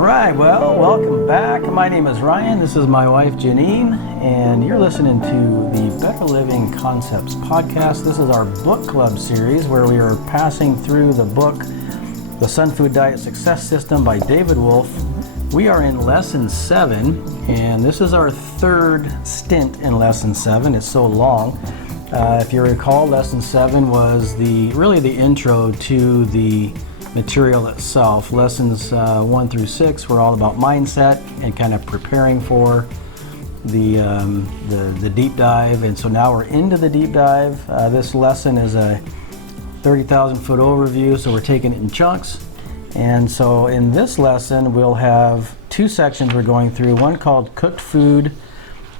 All right, well, welcome back. My name is Ryan. This is my wife, Janine, and you're listening to the Better Living Concepts podcast. This is our book club series where we are passing through the book, The Sunfood Diet Success System by David Wolfe. We are in Lesson 7, and this is our third stint in Lesson 7. It's so long. If you recall, Lesson 7 was really the intro to the material itself. Lessons 1 through 6 were all about mindset and kind of preparing for the deep dive, and so now we're into the deep dive. This lesson is a 30,000 foot overview, so we're taking it in chunks. And so in this lesson we'll have two sections we're going through, one called Cooked Food,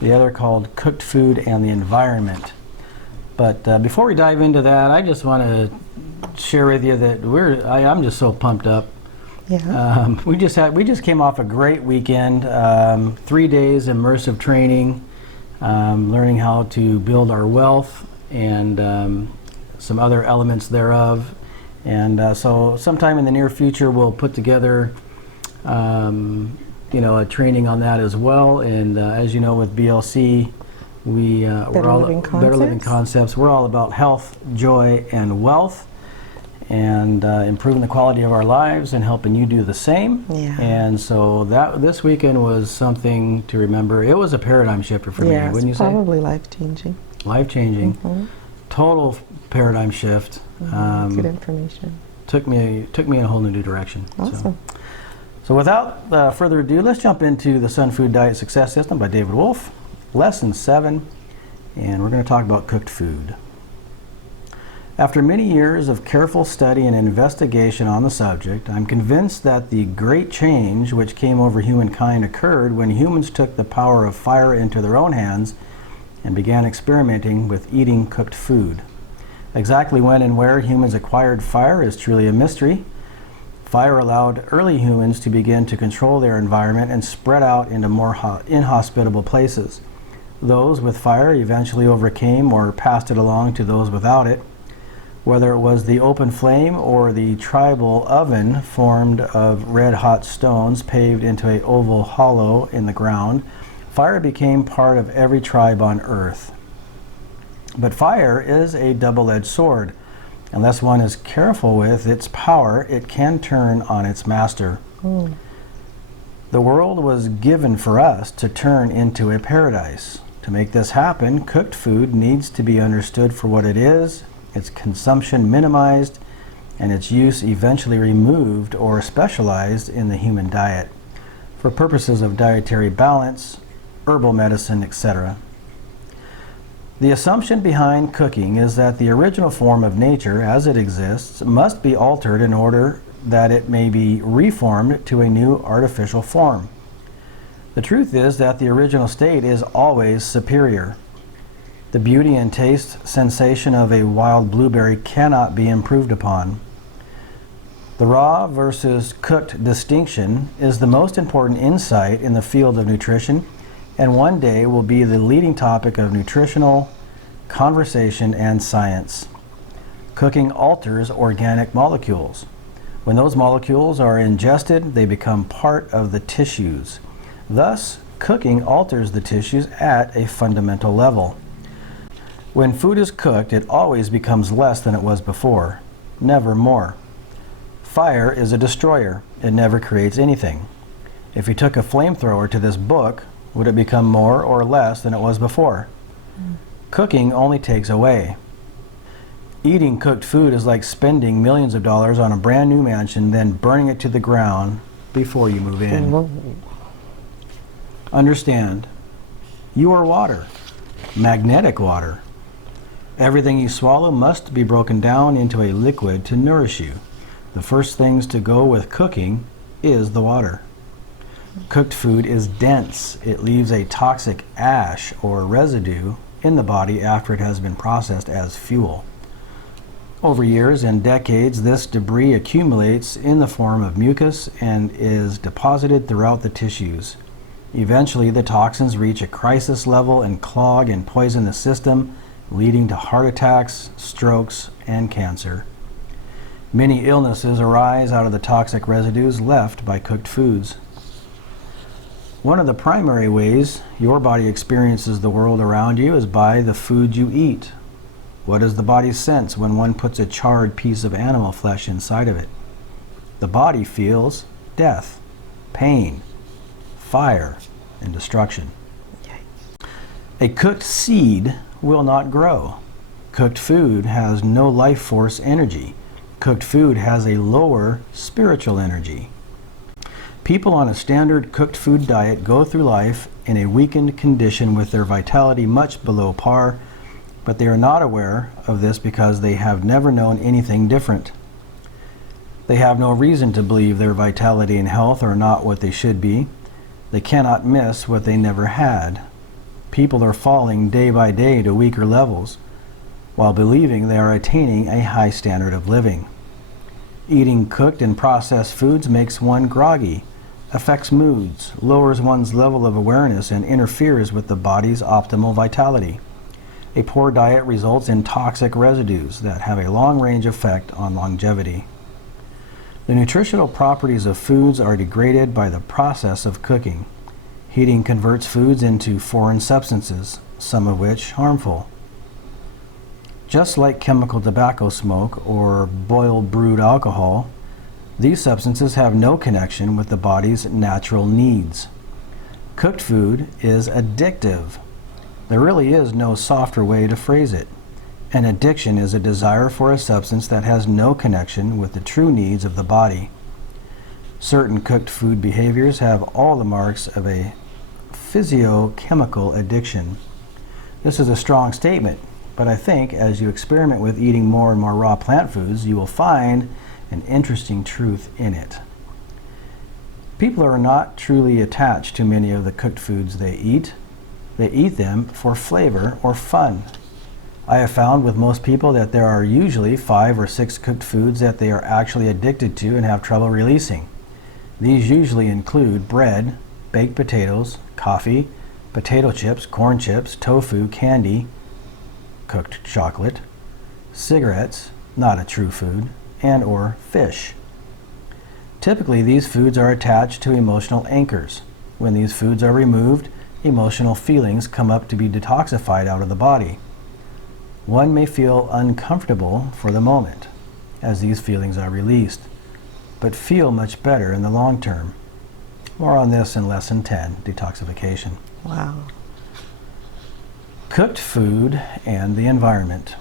the other called Cooked Food and the Environment. But before we dive into that, I just want to share with you that I'm just so pumped up. Yeah. We just came off a great weekend, 3 days immersive training, learning how to build our wealth and some other elements thereof. And so sometime in the near future we'll put together a training on that as well. And as you know, with BLC, Better Living Concepts. We're all about health, joy, and wealth, and improving the quality of our lives and helping you do the same. Yeah. And so this weekend was something to remember. It was a paradigm shifter for me, wouldn't you say? Probably life-changing. Life-changing. Mm-hmm. Total paradigm shift. Good information. Took me in a whole new direction. Awesome. So without further ado, let's jump into the Sunfood Diet Success System by David Wolfe, Lesson 7, and we're going to talk about cooked food. After many years of careful study and investigation on the subject, I'm convinced that the great change which came over humankind occurred when humans took the power of fire into their own hands and began experimenting with eating cooked food. Exactly when and where humans acquired fire is truly a mystery. Fire allowed early humans to begin to control their environment and spread out into more inhospitable places. Those with fire eventually overcame or passed it along to those without it. Whether it was the open flame or the tribal oven formed of red-hot stones paved into an oval hollow in the ground, fire became part of every tribe on earth. But fire is a double-edged sword. Unless one is careful with its power, it can turn on its master. The world was given for us to turn into a paradise. To make this happen, cooked food needs to be understood for what it is, its consumption minimized, and its use eventually removed or specialized in the human diet for purposes of dietary balance, herbal medicine, etc. The assumption behind cooking is that the original form of nature as it exists must be altered in order that it may be reformed to a new artificial form. The truth is that the original state is always superior. The beauty and taste sensation of a wild blueberry cannot be improved upon. The raw versus cooked distinction is the most important insight in the field of nutrition, and one day will be the leading topic of nutritional conversation and science. Cooking alters organic molecules. When those molecules are ingested, they become part of the tissues. Thus, cooking alters the tissues at a fundamental level. When food is cooked, it always becomes less than it was before, never more. Fire is a destroyer. It never creates anything. If you took a flamethrower to this book, would it become more or less than it was before? Cooking only takes away. Eating cooked food is like spending millions of dollars on a brand new mansion, then burning it to the ground before you move in. Understand, you are water, magnetic water. Everything you swallow must be broken down into a liquid to nourish you. The first things to go with cooking is the water. Cooked food is dense. It leaves a toxic ash or residue in the body after it has been processed as fuel. Over years and decades, this debris accumulates in the form of mucus and is deposited throughout the tissues. Eventually, the toxins reach a crisis level and clog and poison the system, leading to heart attacks, strokes, and cancer. Many illnesses arise out of the toxic residues left by cooked foods. One of the primary ways your body experiences the world around you is by the food you eat. What does the body sense when one puts a charred piece of animal flesh inside of it? The body feels death, pain, fire, and destruction. A cooked seed will not grow. Cooked food has no life force energy. Cooked food has a lower spiritual energy. People on a standard cooked food diet go through life in a weakened condition with their vitality much below par, but they are not aware of this because they have never known anything different. They have no reason to believe their vitality and health are not what they should be. They cannot miss what they never had. People are falling day by day to weaker levels, while believing they are attaining a high standard of living. Eating cooked and processed foods makes one groggy, affects moods, lowers one's level of awareness, and interferes with the body's optimal vitality. A poor diet results in toxic residues that have a long-range effect on longevity. The nutritional properties of foods are degraded by the process of cooking. Heating converts foods into foreign substances, some of which harmful. Just like chemical tobacco smoke or boiled brewed alcohol, these substances have no connection with the body's natural needs. Cooked food is addictive. There really is no softer way to phrase it. An addiction is a desire for a substance that has no connection with the true needs of the body. Certain cooked food behaviors have all the marks of a physiochemical addiction. This is a strong statement, but I think as you experiment with eating more and more raw plant foods, you will find an interesting truth in it. People are not truly attached to many of the cooked foods they eat. They eat them for flavor or fun. I have found with most people that there are usually 5 or 6 cooked foods that they are actually addicted to and have trouble releasing. These usually include bread, baked potatoes, coffee, potato chips, corn chips, tofu, candy, cooked chocolate, cigarettes, not a true food, and or fish. Typically, these foods are attached to emotional anchors. When these foods are removed, emotional feelings come up to be detoxified out of the body. One may feel uncomfortable for the moment as these feelings are released, but feel much better in the long term. More on this in Lesson 10, Detoxification. Wow. Cooked food and the environment.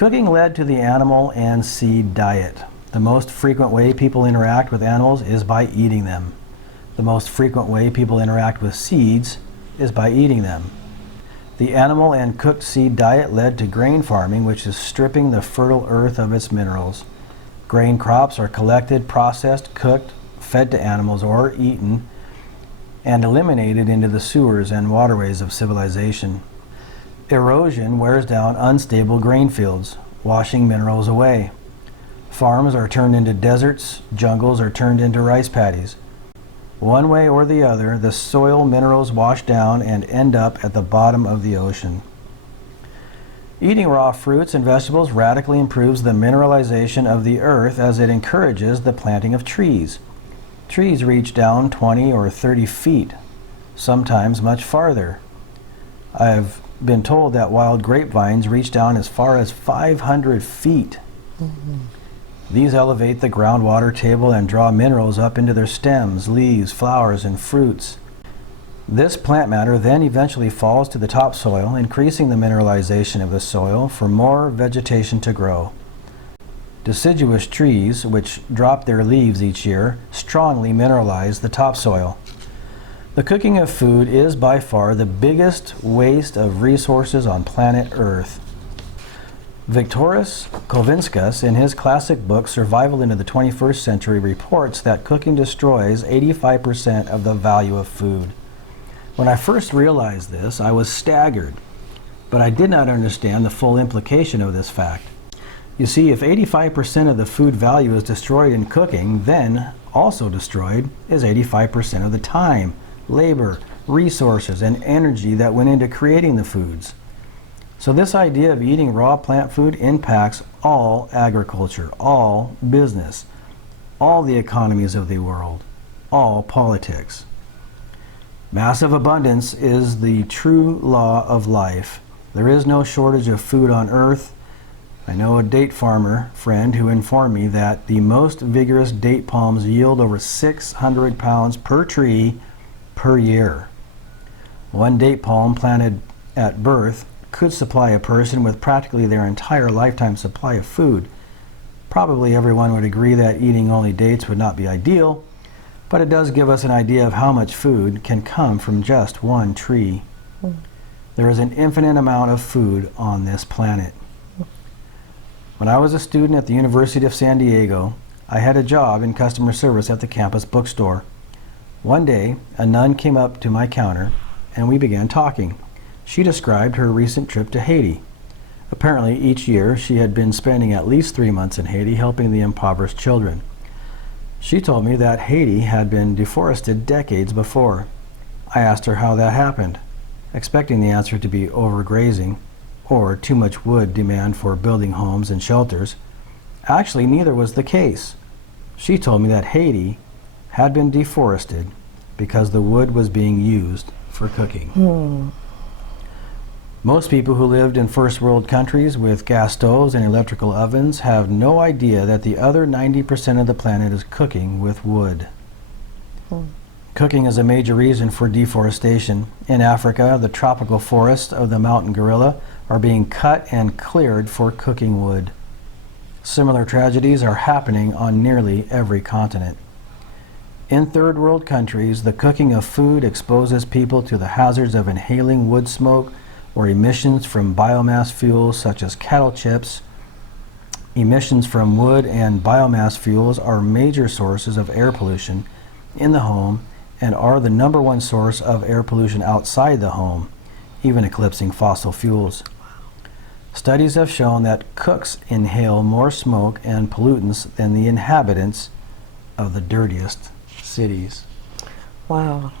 Cooking led to the animal and seed diet. The most frequent way people interact with animals is by eating them. The most frequent way people interact with seeds is by eating them. The animal and cooked seed diet led to grain farming, which is stripping the fertile earth of its minerals. Grain crops are collected, processed, cooked, fed to animals, or eaten, and eliminated into the sewers and waterways of civilization. Erosion wears down unstable grain fields, washing minerals away. Farms are turned into deserts, jungles are turned into rice paddies. One way or the other, the soil minerals wash down and end up at the bottom of the ocean. Eating raw fruits and vegetables radically improves the mineralization of the earth as it encourages the planting of trees. Trees reach down 20 or 30 feet, sometimes much farther. I've been told that wild grapevines reach down as far as 500 feet. Mm-hmm. These elevate the groundwater table and draw minerals up into their stems, leaves, flowers, and fruits. This plant matter then eventually falls to the topsoil, increasing the mineralization of the soil for more vegetation to grow. Deciduous trees, which drop their leaves each year, strongly mineralize the topsoil. The cooking of food is by far the biggest waste of resources on planet Earth. Viktoras Kovinskas, in his classic book Survival into the 21st Century, reports that cooking destroys 85% of the value of food. When I first realized this, I was staggered, but I did not understand the full implication of this fact. You see, if 85% of the food value is destroyed in cooking, then also destroyed is 85% of the time, labor, resources, and energy that went into creating the foods. So this idea of eating raw plant food impacts all agriculture, all business, all the economies of the world. all politics. Massive abundance is the true law of life. There is no shortage of food on earth. I know a date farmer friend who informed me that the most vigorous date palms yield over 600 pounds per tree per year. One date palm planted at birth could supply a person with practically their entire lifetime supply of food. Probably everyone would agree that eating only dates would not be ideal, but it does give us an idea of how much food can come from just one tree. There is an infinite amount of food on this planet. When I was a student at the University of San Diego, I had a job in customer service at the campus bookstore. One day, a nun came up to my counter and we began talking. She described her recent trip to Haiti. Apparently, each year she had been spending at least 3 months in Haiti helping the impoverished children. She told me that Haiti had been deforested decades before. I asked her how that happened, expecting the answer to be overgrazing or too much wood demand for building homes and shelters. Actually, neither was the case. She told me that Haiti had been deforested because the wood was being used for cooking. Most people who lived in first world countries with gas stoves and electrical ovens have no idea that the other 90% of the planet is cooking with wood. Cooking is a major reason for deforestation. In Africa, the tropical forests of the mountain gorilla are being cut and cleared for cooking wood. Similar tragedies are happening on nearly every continent. In third world countries, the cooking of food exposes people to the hazards of inhaling wood smoke or emissions from biomass fuels such as cattle chips. Emissions from wood and biomass fuels are major sources of air pollution in the home and are the #1 source of air pollution outside the home, even eclipsing fossil fuels. Studies have shown that cooks inhale more smoke and pollutants than the inhabitants of the dirtiest cities. Wow.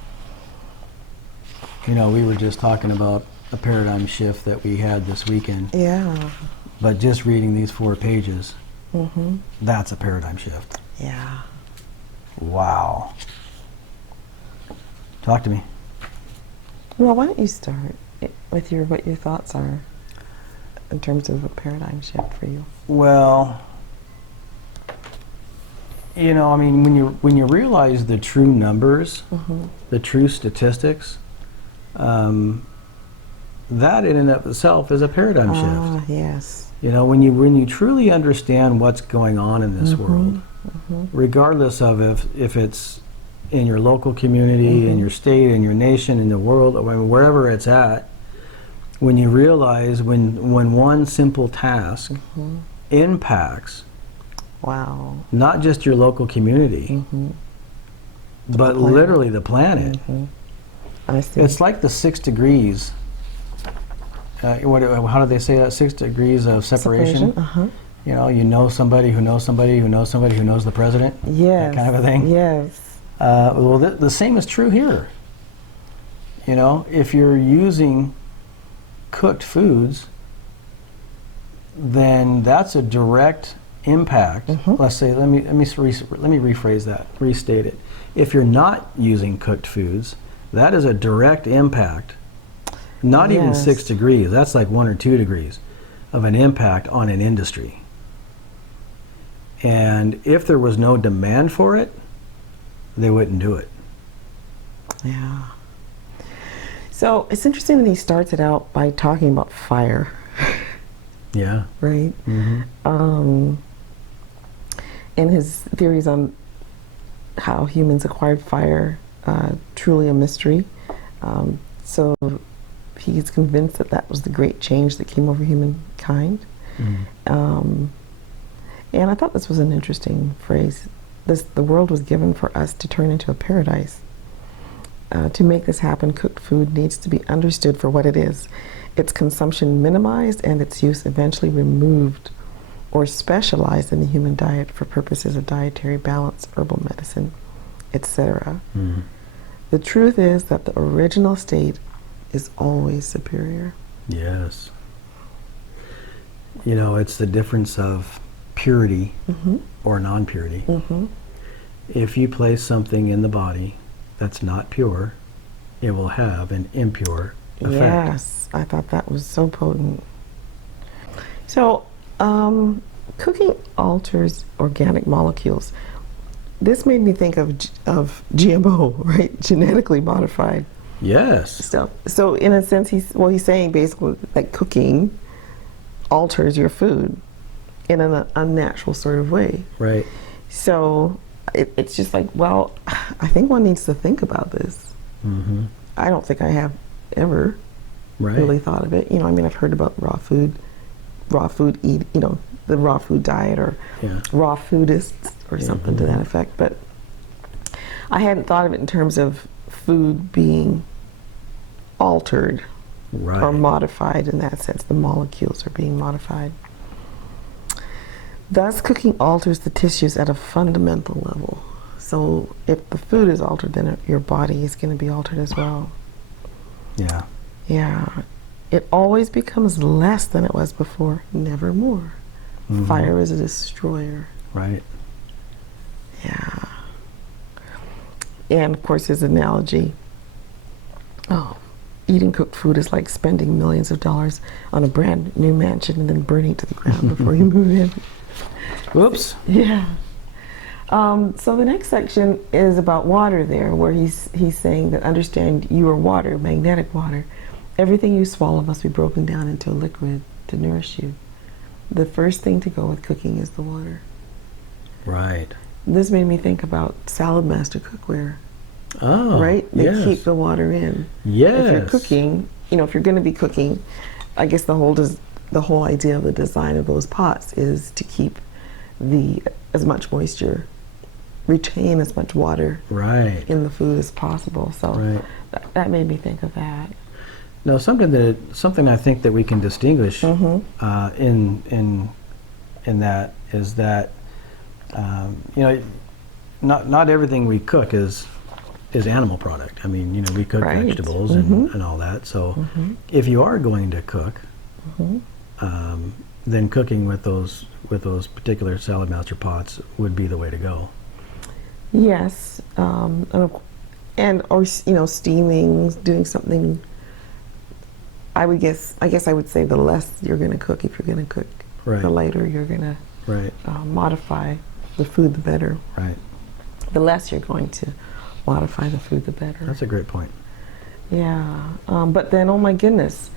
You know, we were just talking about a paradigm shift that we had this weekend. Yeah. But just reading these 4 pages, that's a paradigm shift. Yeah. Wow. Talk to me. Well, why don't you start with what your thoughts are in terms of a paradigm shift for you? Well, you know, I mean, when you realize the true numbers, the true statistics, that in and of itself is a paradigm shift. Yes. You know, when you truly understand what's going on in this world, regardless of if it's in your local community, in your state, in your nation, in the world, or wherever it's at, when you realize when one simple task impacts not just your local community, but literally the planet. I see. It's like the 6 degrees. How do they say that? 6 degrees of separation. You know, you know somebody who knows somebody who knows somebody who knows the president. Yes. That kind of a thing. Yes. Well, the same is true here. You know, if you're using cooked foods, then that's a direct impact. Let's say, let me rephrase that, restate it. If you're not using cooked foods, that is a direct impact. Not even 6 degrees. That's like 1 or 2 degrees of an impact on an industry. And if there was no demand for it, they wouldn't do it. Yeah. So it's interesting that he starts it out by talking about fire. Yeah. Right? And his theories on how humans acquired fire, truly a mystery. So he's convinced that that was the great change that came over humankind. And I thought this was an interesting phrase. The world was given for us to turn into a paradise. To make this happen, cooked food needs to be understood for what it is. Its consumption minimized and its use eventually removed or specialized in the human diet for purposes of dietary balance, herbal medicine, etc. The truth is that the original state is always superior. Yes. You know, it's the difference of purity or non-purity. if you place something in the body that's not pure, it will have an impure effect. Yes, I thought that was so potent. So, cooking alters organic molecules. This made me think of GMO, right? Genetically modified Yes. stuff. So, in a sense, he's saying basically that cooking alters your food in an unnatural sort of way. Right. So, it's just like, well, I think one needs to think about this. Mm-hmm. I don't think I have ever really thought of it. You know, I mean, I've heard about raw food eat, you know, the raw food diet or raw foodists or something to that effect. But I hadn't thought of it in terms of food being altered or modified in that sense. The molecules are being modified. Thus, cooking alters the tissues at a fundamental level. So if the food is altered, then your body is going to be altered as well. Yeah. Yeah. It always becomes less than it was before, never more. Mm-hmm. Fire is a destroyer. Right. Yeah. And of course, his analogy, eating cooked food is like spending millions of dollars on a brand new mansion and then burning it to the ground before you move in. Whoops. Yeah. So the next section is about water there, where he's saying that understand you are water, magnetic water. Everything you swallow must be broken down into a liquid to nourish you. The first thing to go with cooking is the water. Right. This made me think about Salad Master cookware. Oh, right? They yes. keep the water in. Yes. If you're cooking, you know, if you're going to be cooking, I guess the whole idea of the design of those pots is to keep as much moisture, retain as much water in the food as possible. So that made me think of that. No, something I think that we can distinguish in that is that you know, not everything we cook is animal product. I mean, you know, we cook vegetables and all that. So if you are going to cook, then cooking with those particular Salad Master pots would be the way to go. Yes, or you know, steaming, doing something. I guess I would say the less you're going to cook, if you're going to cook, the lighter you're going to modify the food, the better. Right. The less you're going to modify the food, the better. That's a great point. Yeah, but then, oh my goodness,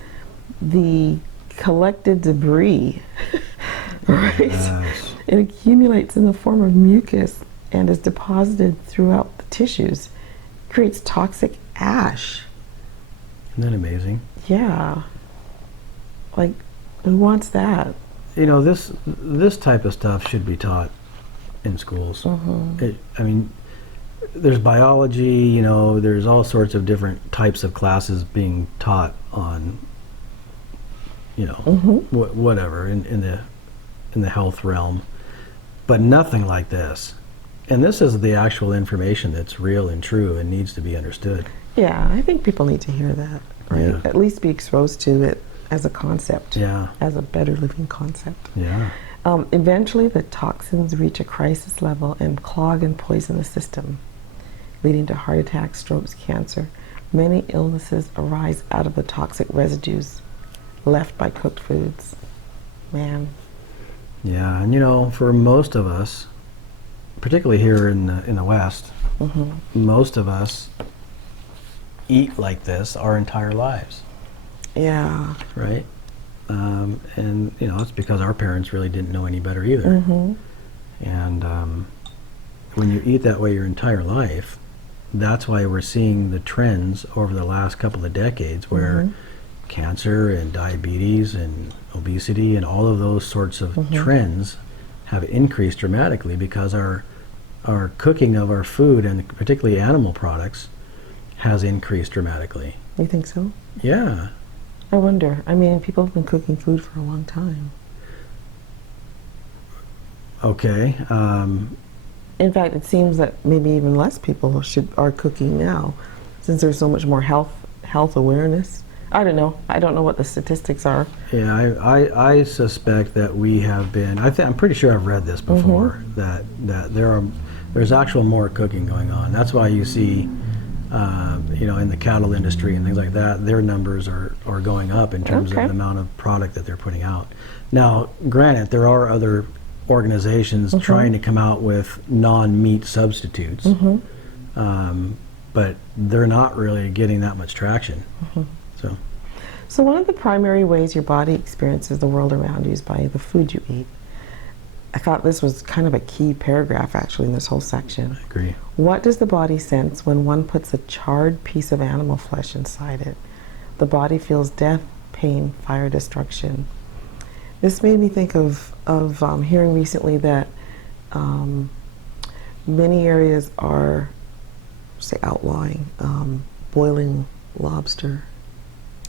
the collected debris, right? Yes. It accumulates in the form of mucus and is deposited throughout the tissues. It creates toxic ash. Isn't that amazing? Yeah. Like, who wants that? You know, this type of stuff should be taught in schools. I mean, there's biology, you know, there's all sorts of different types of classes being taught on, you know, whatever in the health realm, but nothing like this. And this is the actual information that's real and true and needs to be understood. Yeah, I think people need to hear that, right? Yeah. At least be exposed to it as a concept, as a better living concept. Yeah. Eventually, the toxins reach a crisis level and clog and poison the system, leading to heart attacks, strokes, cancer. Many illnesses arise out of the toxic residues left by cooked foods. Man. Yeah, and you know, for most of us, particularly here in the West, most of us eat like this our entire lives. Yeah. Right? And you know, it's because our parents really didn't know any better either. And when you eat that way your entire life, that's why we're seeing the trends over the last couple of decades where cancer and diabetes and obesity and all of those sorts of trends have increased dramatically because our cooking of our food, and particularly animal products, has increased dramatically. You think so? Yeah. I wonder. I mean, people have been cooking food for a long time. Okay. In fact, it seems that maybe even less people are cooking now, since there's so much more health awareness. I don't know. I don't know what the statistics are. Yeah, I suspect that we have been. I'm pretty sure I've read this before. That There's actual more cooking going on. That's why you see, in the cattle industry and things like that, their numbers are going up in terms of the amount of product that they're putting out. Now, granted, there are other organizations trying to come out with non-meat substitutes, but they're not really getting that much traction. So one of the primary ways your body experiences the world around you is by the food you eat. I thought this was kind of a key paragraph actually in this whole section. I agree. What does the body sense when one puts a charred piece of animal flesh inside it? The body feels death, pain, fire, destruction. This made me think of hearing recently that many areas are, say, outlawing boiling lobster.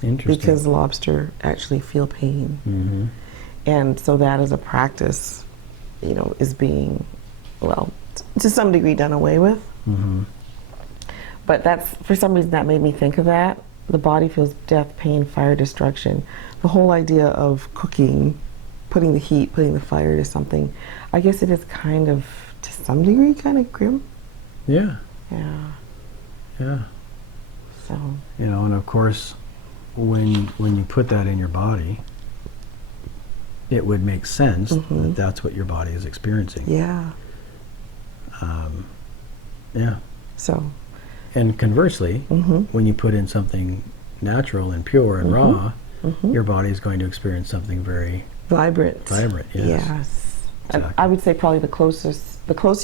Interesting. Because lobster actually feel pain. And so that as a practice, is being, well, to some degree done away with. But that's, for some reason, that made me think of that. The body feels death, pain, fire, destruction. The whole idea of cooking, putting the heat, putting the fire to something, I guess it is kind of, to some degree, kind of grim. Yeah. So. And of course, when you put that in your body, it would make sense that that's what your body is experiencing. Yeah. So. And conversely, when you put in something natural and pure and raw, your body is going to experience something very vibrant. Yes. Exactly. I would say probably the closer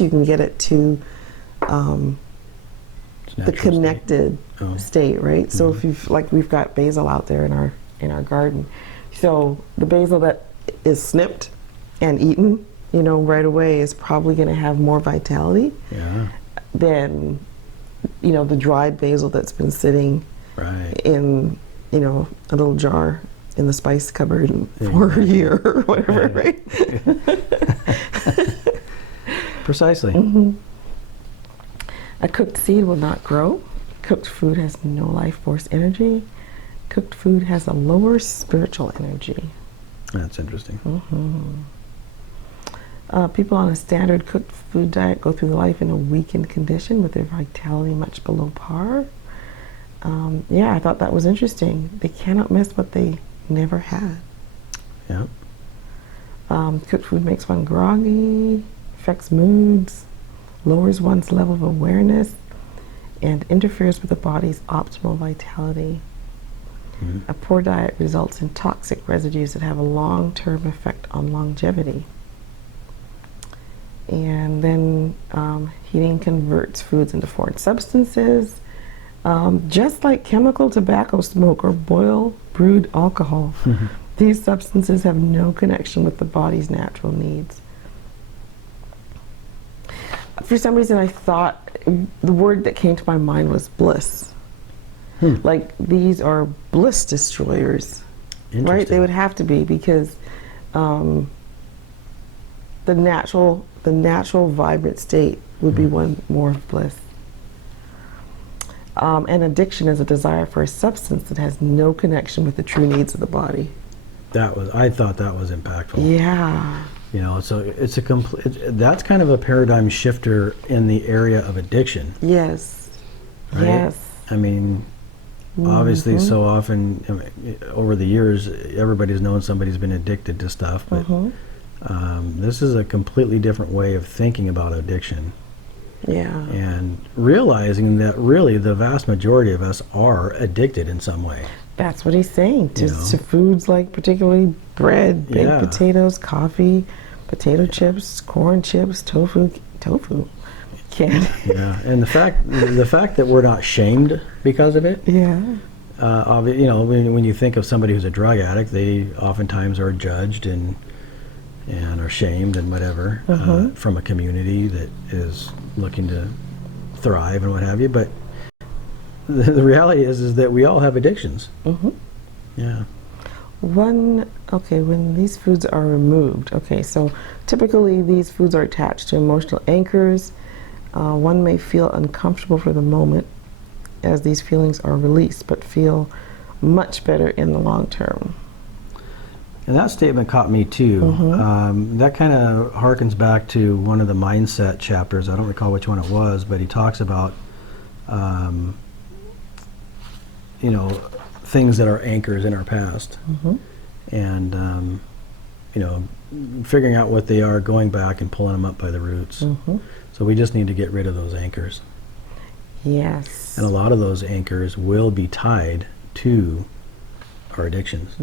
you can get it to the connected state, right? So if we've got basil out there in our garden, so the basil that is snipped and eaten, right away is probably going to have more vitality than the dried basil that's been sitting in a little jar in the spice cupboard for a year or whatever, right? Precisely. A cooked seed will not grow. Cooked food has no life force energy. Cooked food has a lower spiritual energy. That's interesting. People on a standard cooked food diet go through life in a weakened condition with their vitality much below par. I thought that was interesting. They cannot miss what they never had. Yeah. Cooked food makes one groggy, affects moods, lowers one's level of awareness, and interferes with the body's optimal vitality. A poor diet results in toxic residues that have a long-term effect on longevity. And then heating converts foods into foreign substances, just like chemical tobacco smoke or brewed alcohol. These substances have no connection with the body's natural needs. For some reason, I thought the word that came to my mind was bliss. Like these are bliss destroyers, right? They would have to be because the natural vibrant state would be one more of bliss. And addiction is a desire for a substance that has no connection with the true needs of the body. I thought that was impactful. Yeah. So it's that's kind of a paradigm shifter in the area of addiction. Yes. Right? Yes. I mean, obviously, so often over the years, everybody's known somebody's been addicted to stuff, but this is a completely different way of thinking about addiction. Yeah. And realizing that really the vast majority of us are addicted in some way. That's what he's saying, to foods like particularly bread, baked potatoes, coffee, potato chips, corn chips, tofu. And the fact that we're not shamed because of it. When you think of somebody who's a drug addict, they oftentimes are judged and are shamed and whatever from a community that is looking to thrive and what have you. But the reality is that we all have addictions. When these foods are removed, so typically these foods are attached to emotional anchors. One may feel uncomfortable for the moment as these feelings are released, but feel much better in the long term. And that statement caught me too. That kind of harkens back to one of the mindset chapters. I don't recall which one it was, but he talks about, you know, things that are anchors in our past, and you know, figuring out what they are, going back and pulling them up by the roots. So we just need to get rid of those anchors. Yes. And a lot of those anchors will be tied to our addictions.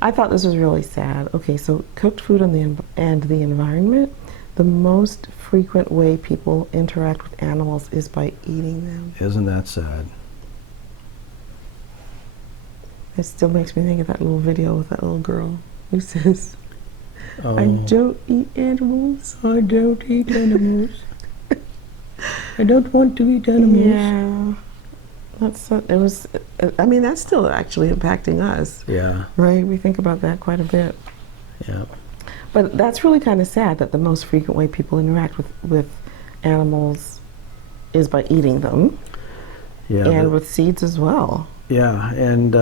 I thought this was really sad. Okay, so cooked food and the environment, the most frequent way people interact with animals is by eating them. Isn't that sad? It still makes me think of that little video with that little girl who says, Oh, I don't eat animals. I don't eat animals. I don't want to eat animals. Yeah. It was, I mean, that's still actually impacting us, Yeah, right? We think about that quite a bit. yeah. But that's really kind of sad that the most frequent way people interact with animals is by eating them, Yeah, and with seeds as well. yeah, and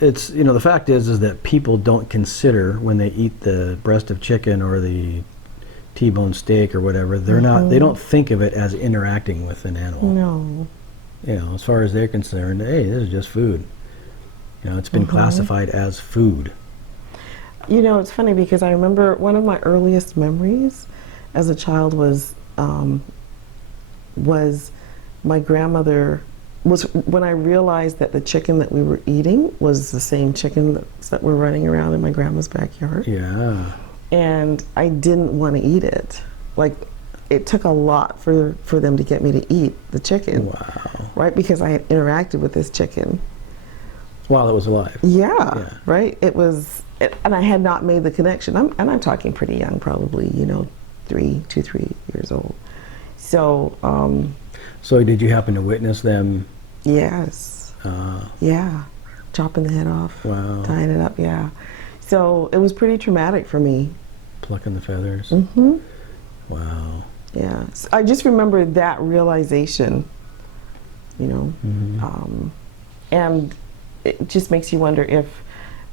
it's, you know, the fact is that people don't consider when they eat the breast of chicken or the T-bone steak or whatever, they're not, they don't think of it as interacting with an animal. No. You know, as far as they're concerned, hey, this is just food. You know, it's been classified as food. You know, it's funny because I remember one of my earliest memories as a child was my grandmother, was when I realized that the chicken that we were eating was the same chicken that were running around in my grandma's backyard. Yeah. And I didn't want to eat it. Like, it took a lot for them to get me to eat the chicken. Wow. Right? Because I had interacted with this chicken. While it was alive. Yeah. Right? It was, and I had not made the connection. I'm talking pretty young, probably, you know, 3 years old. So, So did you happen to witness them? yes. Yeah. Chopping the head off. Wow. Tying it up, yeah. So it was pretty traumatic for me. Plucking the feathers. Wow. Yeah. So I just remember that realization, you know, and it just makes you wonder if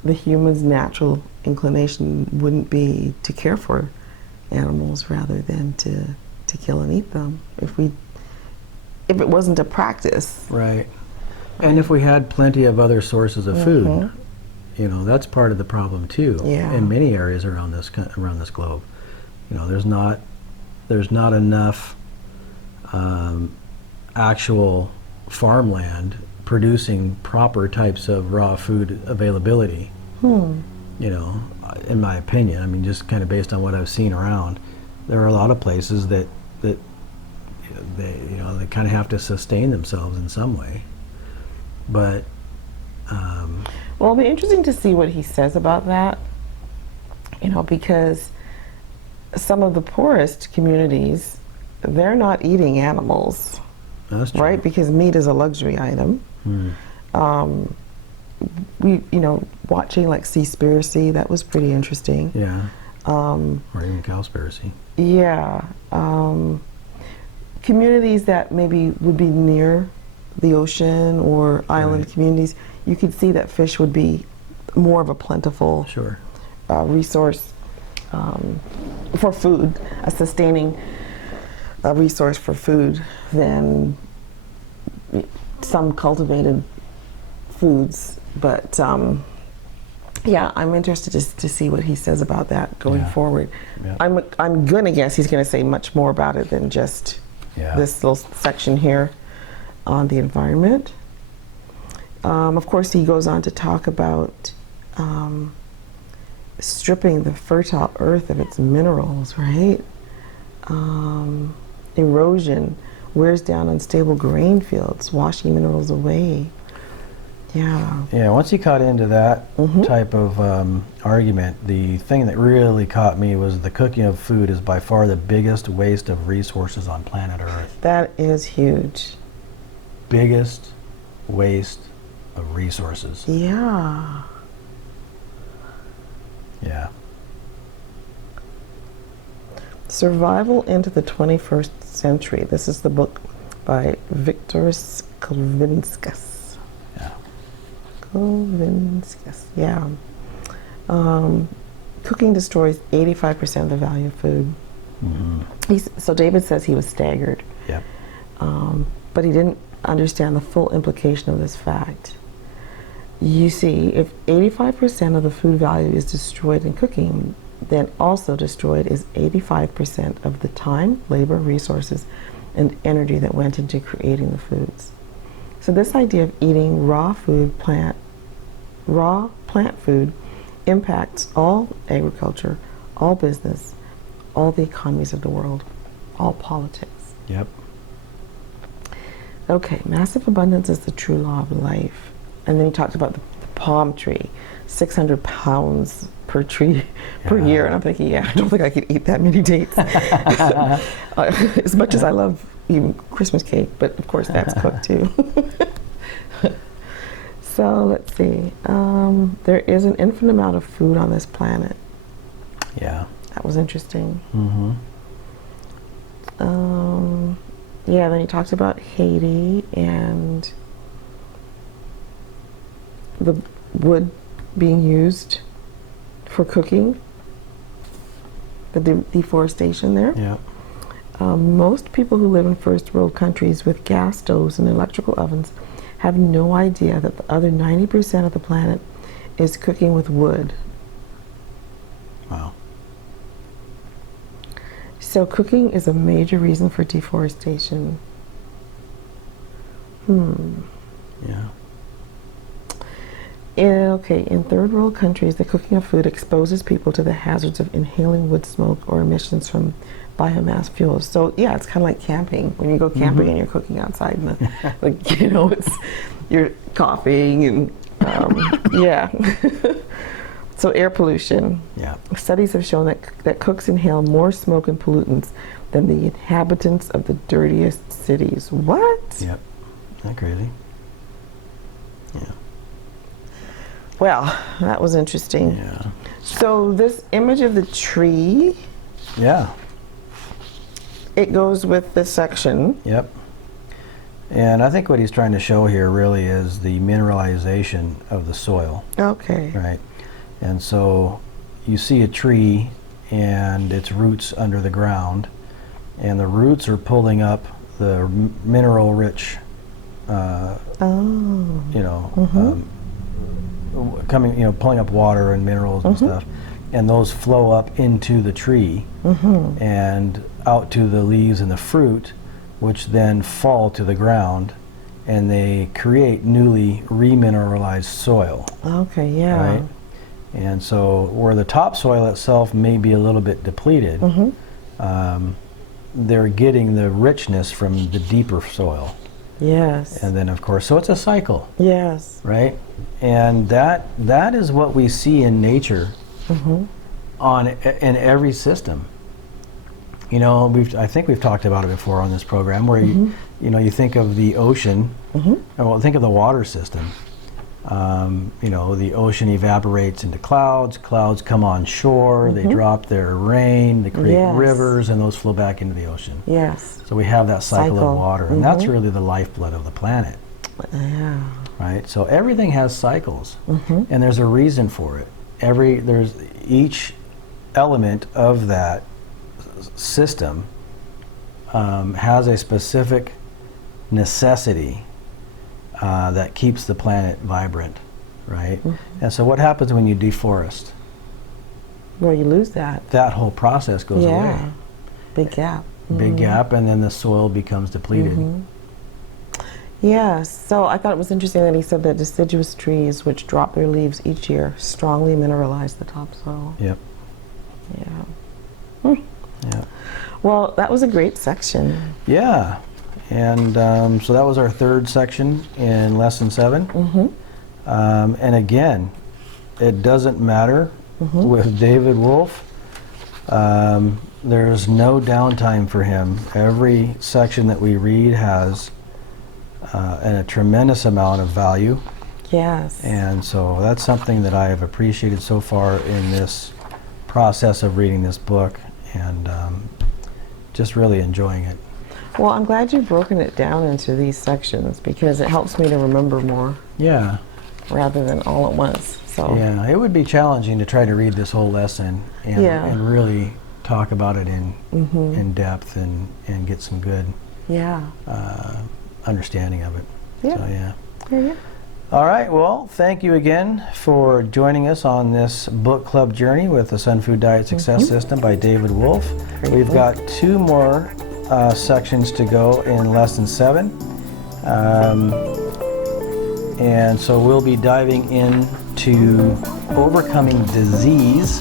the human's natural inclination wouldn't be to care for animals rather than to kill and eat them if it wasn't a practice. Right. And if we had plenty of other sources of food, you know, that's part of the problem too. Yeah. In many areas around this globe, you know, there's not enough actual farmland producing proper types of raw food availability. You know, in my opinion, I mean, just kind of based on what I've seen around, there are a lot of places that they, you know, they kind of have to sustain themselves in some way, but. Well, it'll be interesting to see what he says about that, you know, because some of the poorest communities, they're not eating animals, That's true. right? Because meat is a luxury item. We, you know, watching like Seaspiracy, that was pretty interesting. Yeah. Or even Cowspiracy. Yeah. Communities that maybe would be near the ocean or island communities, you could see that fish would be more of a plentiful resource for food, a sustaining resource for food than some cultivated foods. But yeah, I'm interested to see what he says about that going forward. I'm gonna guess he's gonna say much more about it than just this little section here on the environment. Of course, he goes on to talk about stripping the fertile earth of its minerals, right? Erosion wears down unstable grain fields, washing minerals away. Yeah. Yeah, once he caught into that type of argument, the thing that really caught me was the cooking of food is by far the biggest waste of resources on planet Earth. That is huge. Biggest waste of resources. Yeah. Yeah. Survival into the 21st Century. This is the book by Viktoras Kulvinskas. Yeah. Kovinskis, yeah. Cooking destroys 85% of the value of food. So David says he was staggered. Yep. But he didn't understand the full implication of this fact. You see, if 85% of the food value is destroyed in cooking, then also destroyed is 85% of the time, labor, resources, and energy that went into creating the foods. So this idea of eating raw plant food impacts all agriculture, all business, all the economies of the world, all politics. Yep. Okay, massive abundance is the true law of life. And then he talked about the palm tree, 600 pounds per tree per year. And I'm thinking, yeah, I don't think I could eat that many dates. As much as I love even Christmas cake, but of course that's cooked too. So let's see. There is an infinite amount of food on this planet. Yeah. That was interesting. Mm-hmm. Yeah, then he talked about Haiti and the wood being used for cooking, the deforestation there. Yeah. Most people who live in first world countries with gas stoves and electrical ovens have no idea that the other 90% of the planet is cooking with wood. Wow. So cooking is a major reason for deforestation. Yeah. Okay, in third world countries, the cooking of food exposes people to the hazards of inhaling wood smoke or emissions from biomass fuels. So yeah, it's kind of like camping. When you go camping and you're cooking outside, and like, you know, you're coughing and yeah. So air pollution. Yeah. Studies have shown that cooks inhale more smoke and pollutants than the inhabitants of the dirtiest cities. What? Yep. Isn't that crazy? Yeah. Well, that was interesting. Yeah. So this image of the tree. Yeah. It goes with this section. Yep. And I think what he's trying to show here really is the mineralization of the soil. Okay. Right. And so you see a tree and its roots under the ground, and the roots are pulling up the mineral-rich, coming, pulling up water and minerals and stuff, and those flow up into the tree and out to the leaves and the fruit, which then fall to the ground, and they create newly remineralized soil. Okay, yeah. Right? And so where the topsoil itself may be a little bit depleted, they're getting the richness from the deeper soil. Yes. And then, of course, so it's a cycle. Yes. Right? And that is what we see in nature in every system. You know, I think we've talked about it before on this program, where you think of the ocean, well, think of the water system. The ocean evaporates into clouds come on shore, they drop their rain, they create rivers, and those flow back into the ocean. Yes. So we have that cycle of water, and that's really the lifeblood of the planet. Yeah. Right? So everything has cycles, and there's a reason for it. There's each element of that system has a specific necessity that keeps the planet vibrant, right? And so what happens when you deforest? Well, you lose that. That whole process goes away. Big gap. Big gap, and then the soil becomes depleted. Yes, so I thought it was interesting that he said that deciduous trees, which drop their leaves each year, strongly mineralize the topsoil. Yep. Yeah. Yeah. Well, that was a great section. Yeah. And so that was our third section in Lesson 7. And again, it doesn't matter with David Wolfe. There's no downtime for him. Every section that we read has a tremendous amount of value. Yes. And so that's something that I have appreciated so far in this process of reading this book, and just really enjoying it. Well, I'm glad you've broken it down into these sections, because it helps me to remember more. Yeah. rather than all at once. So Yeah, it would be challenging to try to read this whole lesson and, Yeah. and really talk about it in Mhm. depth and get some good yeah. understanding of it. Yeah. So, yeah. Yeah. All right, well, thank you again for joining us on this book club journey with the Sunfood Diet Success System by David Wolfe. Great We've book. got 2 more sections to go in lesson 7. And so we'll be diving into overcoming disease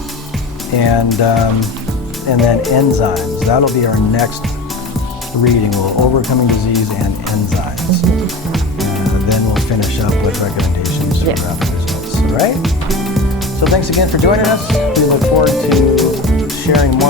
and then enzymes. That'll be our next reading. We'll overcoming disease and enzymes. Then we'll finish up with recommendations for results. All right? So thanks again for joining us. We look forward to sharing more